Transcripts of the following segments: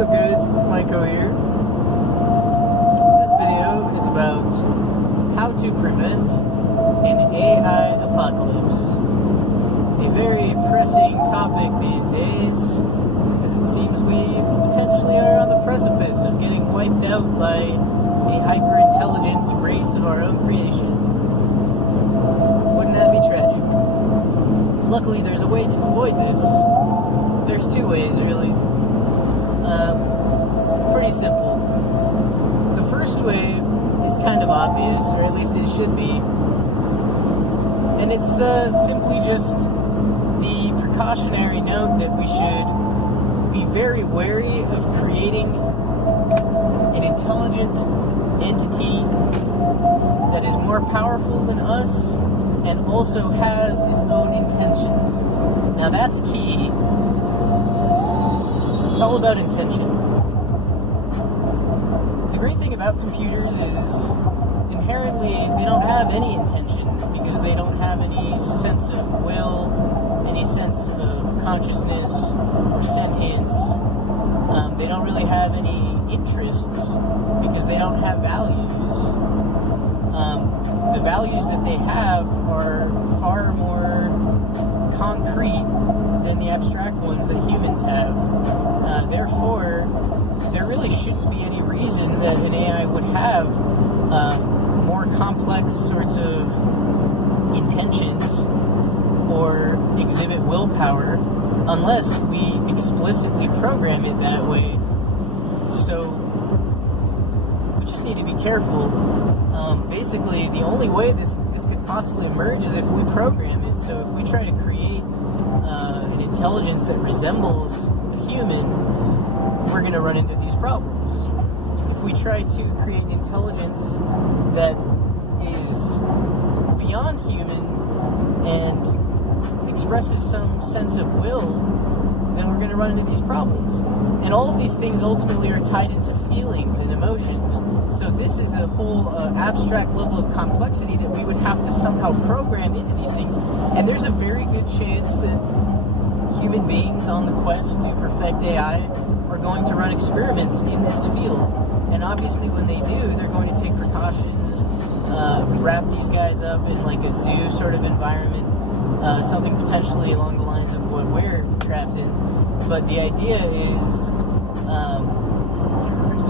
What's up guys, Maiko here. This video is about how to prevent an AI apocalypse. A very pressing topic these days, as it seems we potentially are on the precipice of getting wiped out by a hyper-intelligent race of our own creation. Wouldn't that be tragic? Luckily, there's a way to avoid this. There's two ways, really. Pretty simple. The first way is kind of obvious, or at least it should be. And it's simply just the precautionary note that we should be very wary of creating an intelligent entity that is more powerful than us and also has its own intentions. Now that's key. It's all about intention. The great thing about computers is inherently they don't have any intention because they don't have any sense of will, any sense of consciousness or sentience. They don't really have any interests because they don't have values. The values that they have are far more concrete than the abstract ones that humans have. Therefore, there really shouldn't be any reason that an AI would have more complex sorts of intentions or exhibit willpower unless we explicitly program it that way. So we just need to be careful. Basically, the only way this could possibly emerge is if we program it. So if we try to create an intelligence that resembles a human, we're going to run into these problems. If we try to create an intelligence that is beyond human and expresses some sense of will, then we're going to run into these problems. And all of these things ultimately are tied into feelings and emotions. So this is a whole abstract level of complexity that we would have to somehow program into these things. And there's a very good chance that human beings on the quest to perfect AI are going to run experiments in this field. And obviously when they do, they're going to take precautions, wrap these guys up in like a zoo sort of environment, something potentially along the lines of what we're trapped in. But the idea is,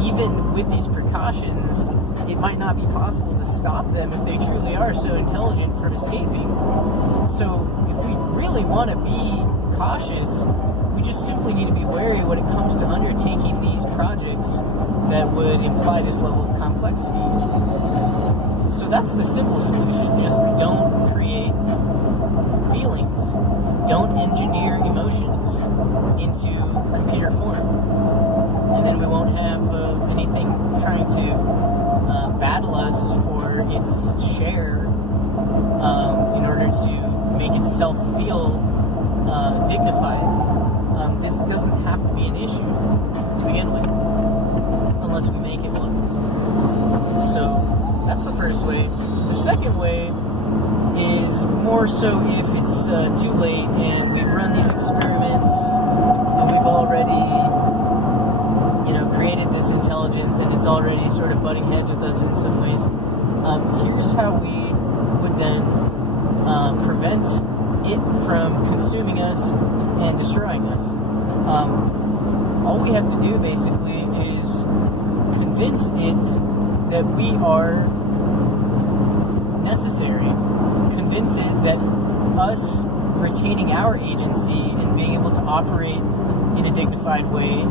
even with these precautions, it might not be possible to stop them if they truly are so intelligent from escaping. So if we really want to be cautious, we just simply need to be wary when it comes to undertaking these projects that would imply this level of complexity. So that's the simple solution. Just don't create feelings. Don't engineer emotions into computer form. And then we won't have anything trying to battle us for its share in order to make itself feel dignified. This doesn't have to be an issue to begin with, unless we make it one. So that's the first way. The second way is more so if it's too late and we've run these experiments and we've already, created this intelligence and it's already sort of butting heads with us in some ways. Here's how we would then prevent it from consuming us and destroying us. All we have to do basically is convince it that we are necessary. Convince it that us retaining our agency and being able to operate in a dignified way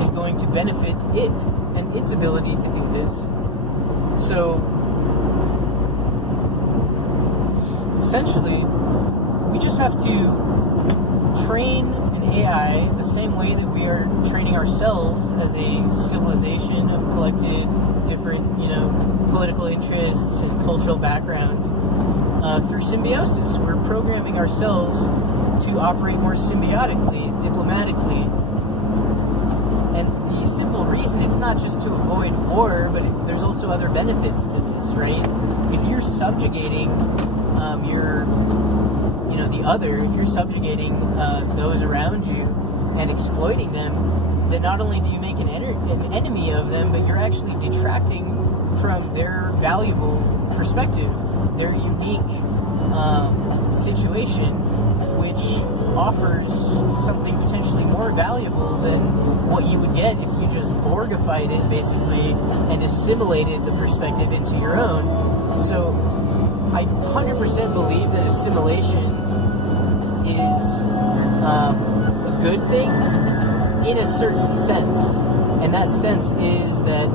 is going to benefit it and its ability to do this. So essentially, we just have to train an AI the same way that we are training ourselves as a civilization of collected different, political interests and cultural backgrounds through symbiosis. We're programming ourselves to operate more symbiotically, diplomatically. And the simple reason, it's not just to avoid war, but there's also other benefits to this, right? If you're subjugating the other, if you're subjugating those around you, and exploiting them, then not only do you make an enemy of them, but you're actually detracting from their valuable perspective, their unique situation, which offers something potentially more valuable than what you would get if you just Borgified it, basically, and assimilated the perspective into your own. So I 100% believe that assimilation is a good thing in a certain sense, and that sense is that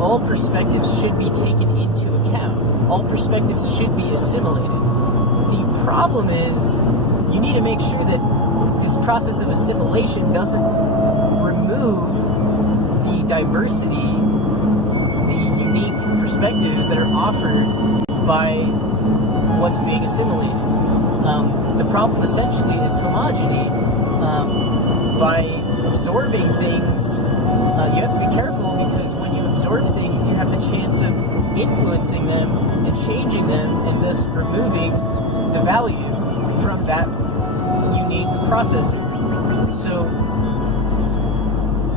all perspectives should be taken into account. All perspectives should be assimilated. The problem is you need to make sure that this process of assimilation doesn't remove the diversity, the unique perspectives that are offered by what's being assimilated. The problem essentially is homogeny. By absorbing things, you have to be careful, because when you absorb things, you have the chance of influencing them and changing them, and thus removing the value from that unique processor. So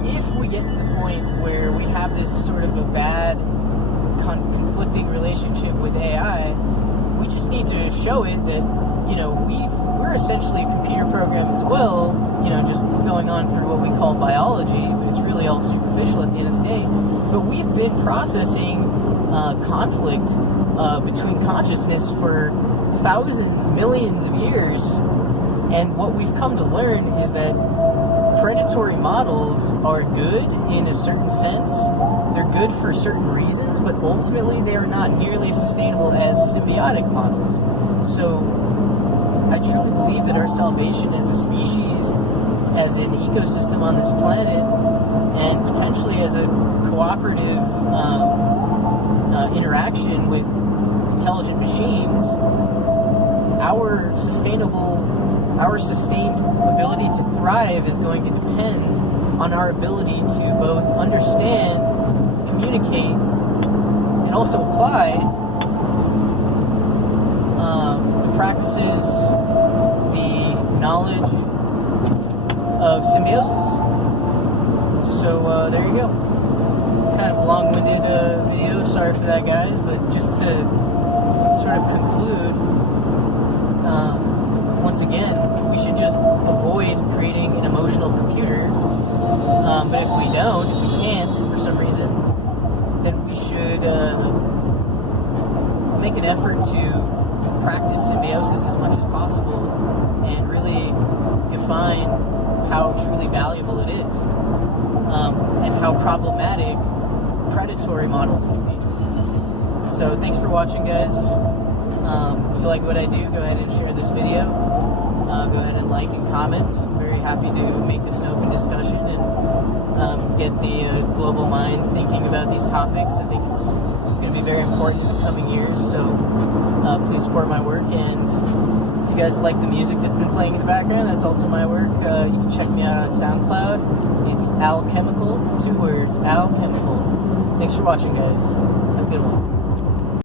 if we get to the point where we have this sort of a bad conflicting relationship with AI, we just need to show it that, you know, we're essentially a computer program as well, you know, just going on through what we call biology, but it's really all superficial at the end of the day. But we've been processing conflict between consciousness for thousands, millions of years, and what we've come to learn is that predatory models are good in a certain sense. They're good for certain reasons, but ultimately they are not nearly as sustainable as symbiotic models. So I truly believe that our salvation as a species, as an ecosystem on this planet, and potentially as a cooperative interaction with intelligent machines, our sustained ability to thrive is going to depend on our ability to both understand, communicate, and also apply the practices, the knowledge of symbiosis. So there you go. It's kind of a long-winded video. Sorry for that, guys, but just to sort of conclude, once again, we should just avoid creating an emotional computer. But if we can't, for some reason, then we should make an effort to practice symbiosis as much as possible and really define how truly valuable it is, and how problematic predatory models can be. So thanks for watching, guys. If you like what I do, go ahead and share this video. Go ahead and like and comment. I'm very happy to make this an open discussion and get the global mind thinking about these topics. I think it's going to be very important in the coming years. So please support my work. And if you guys like the music that's been playing in the background, that's also my work. You can check me out on SoundCloud. It's Alchemical, 2 words, Alchemical. Thanks for watching, guys. Have a good one.